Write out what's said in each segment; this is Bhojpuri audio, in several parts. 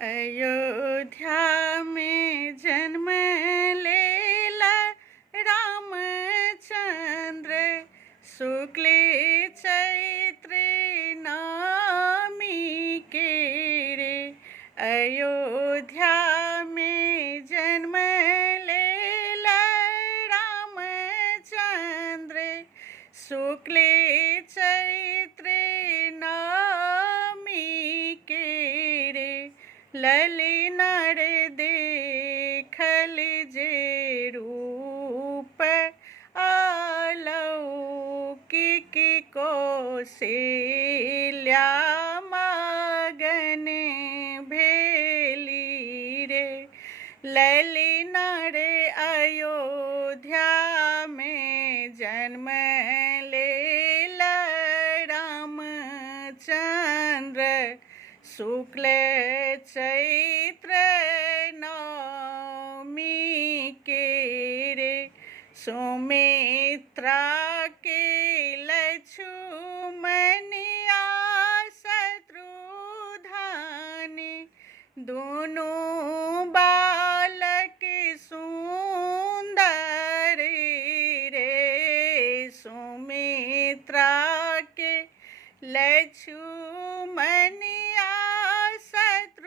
अयोध्या में जन्म लेला रामचंद्र, शुक्ल चैत्र नवमी के रे। अयोध्या में जन्म लेला रामचंद्र, शुक्ल चैत्र नवमी के रे। ललिनार देखल जे रूप अलौकिक कौशल्या मगन भेली रे। ललिनार अयोध्या में जन्म लेला रामचंद्र, शुक्ल चैत्र नवमी के रे। सुमित्रा के लक्ष्मणिया शत्रुघ्न, दोनों बालक सुंदर रे। सुमित्रा के लक्ष्मणिया शत्रुघ्न,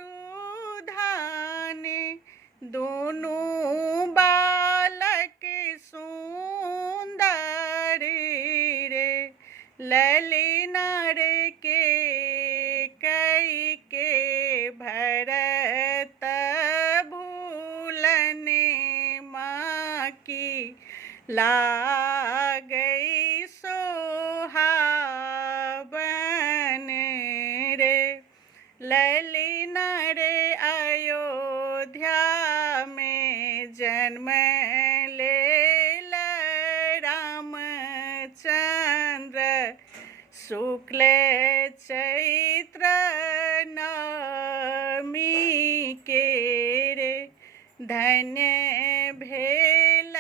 दोनों बालक सुंदर रे। ललिनार के कई के भरत भूलन माँ की लागई सोहावन रे। ललिनार अयोध्या में जन्म लेला रामचंद्र, शुक्ल चैत्र नवमी के रे। धन्य भेल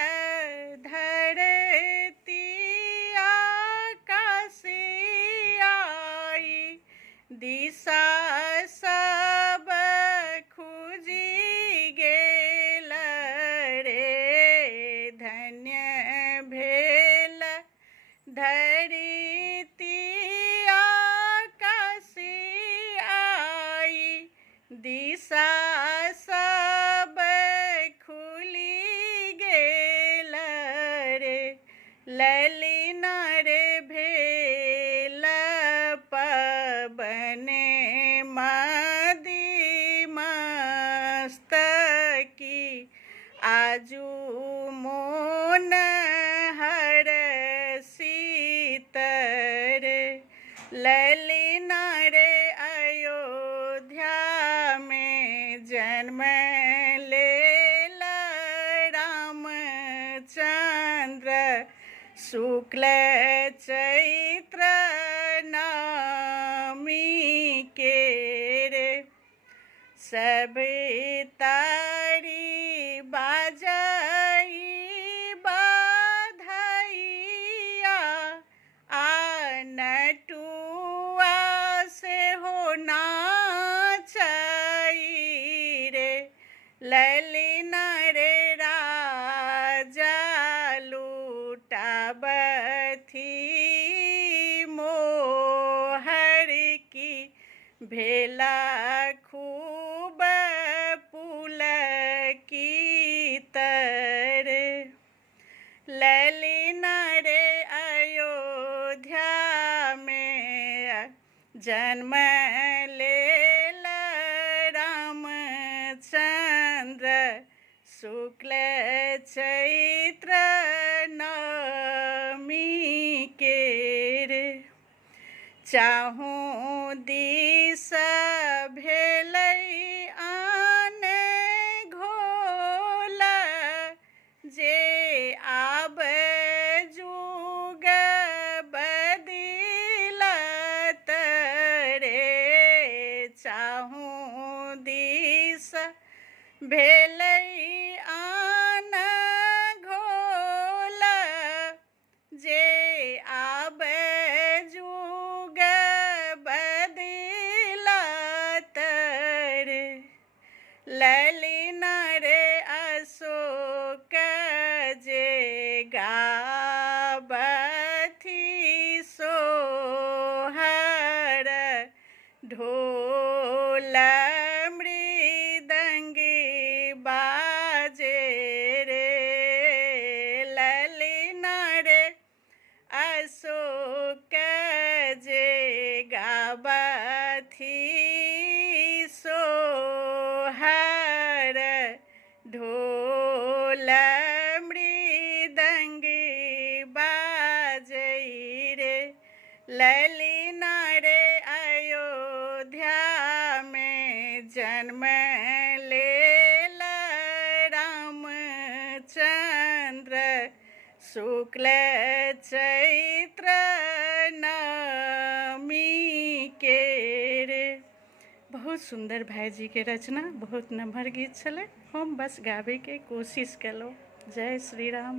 धरती आकाशियाई, दिशा सब खुजी गेल रे। धन्य भेल धरती आकाशियाई, दिशा सब खुली गेल रे। ललिनार भेल पवन मस्तकी, आजू मोन हरषित रे। ललिनार अयोध्या में जन्म लेला रामचंद्र, शुक्ल चैत्र नवमी के रे। सब तारी बाजई बधाइया, नटुआ से हो नाचई रे। ललिनार राजा लूटाबथी मोहर की, भेला खूब पुलकित रे। ललिनार अयोध्या में जन्म लेला रामचंद्र, शुक्ल चैत्र नवमी के रे। चाहूँ दिस भेलै आन घोल, जे आब जुग बदलत रे। चाहूँ दिस भेलै आन घोल, जे आब जुग बदलत रे। ललिना रे अशोक जे गाबथि सोहर ढोल मृदंगी बाजे रे ललिना रे अशोक जे गाबथि सोहर ढोल मृदंगी बाजे रे ललिना रे अयोध्या में जन्म लेला रामचंद्र शुक्ल चैत्र नवमी के रे। बहुत सुंदर भाईजी के रचना, बहुत नम्हर गीत छलै। हम बस गाबे के कोशिश केलहुँ। जय श्री राम।